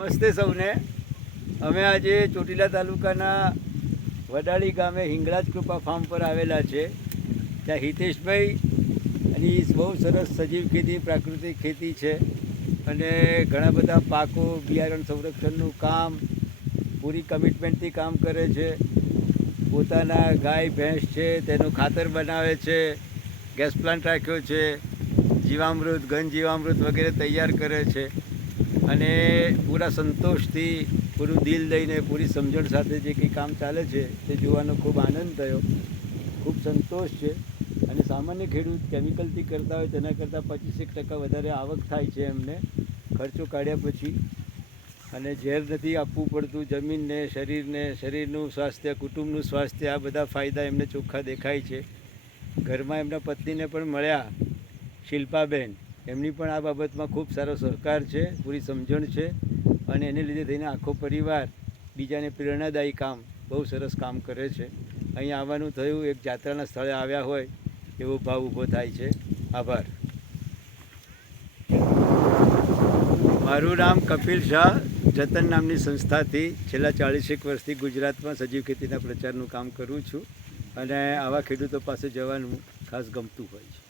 નમસ્તે સૌને. અમે આજે ચોટીલા તાલુકાના વડાળી ગામે હિંગળાજ કૃપા ફાર્મ પર આવેલા છે. ત્યાં હિતેશભાઈ અને બહુ સરસ સજીવ ખેતી, પ્રાકૃતિક ખેતી છે અને ઘણા બધા પાકો, બિયારણ સંરક્ષણનું કામ, પૂરી કમિટમેન્ટથી કામ કરે છે. પોતાના ગાય, ભેંસ છે, તેનું ખાતર બનાવે છે, ગેસ પ્લાન્ટ રાખ્યો છે, જીવામૃત, ઘન જીવામૃત વગેરે તૈયાર કરે છે. અને પૂરા સંતોષથી, પૂરું દિલ દઈને, પૂરી સમજણ સાથે જે કંઈ કામ ચાલે છે, તે જોવાનો ખૂબ આનંદ થયો. ખૂબ સંતોષ છે. અને સામાન્ય ખેડૂત કેમિકલથી કરતા હોય, તેના કરતાં પચીસેક ટકા વધારે આવક થાય છે એમને, ખર્ચો કાઢ્યા પછી. અને ઝેર નથી આપવું પડતું, જમીનને, શરીરને, શરીરનું સ્વાસ્થ્ય, કુટુંબનું સ્વાસ્થ્ય, આ બધા ફાયદા એમને ચોખ્ખા દેખાય છે. ઘરમાં એમના પત્નીને પણ મળ્યા, શિલ્પાબેન. એમની પણ આ બાબતમાં ખૂબ સારો સહકાર છે, પૂરી સમજણ છે અને એને લીધે થઈને આખો પરિવાર બીજાને પ્રેરણાદાયી કામ, બહુ સરસ કામ કરે છે. અહીં આવવાનું થયું, એક જાત્રાના સ્થળે આવ્યા હોય એવો ભાવ ઊભો થાય છે. આભાર. મારું નામ કપિલ શાહ, જતન નામની સંસ્થાથી છેલ્લા ચાળીસેક વર્ષથી ગુજરાતમાં સજીવ ખેતીના પ્રચારનું કામ કરું છું અને આવા ખેડૂતો પાસે જવાનું ખાસ ગમતું હોય છે.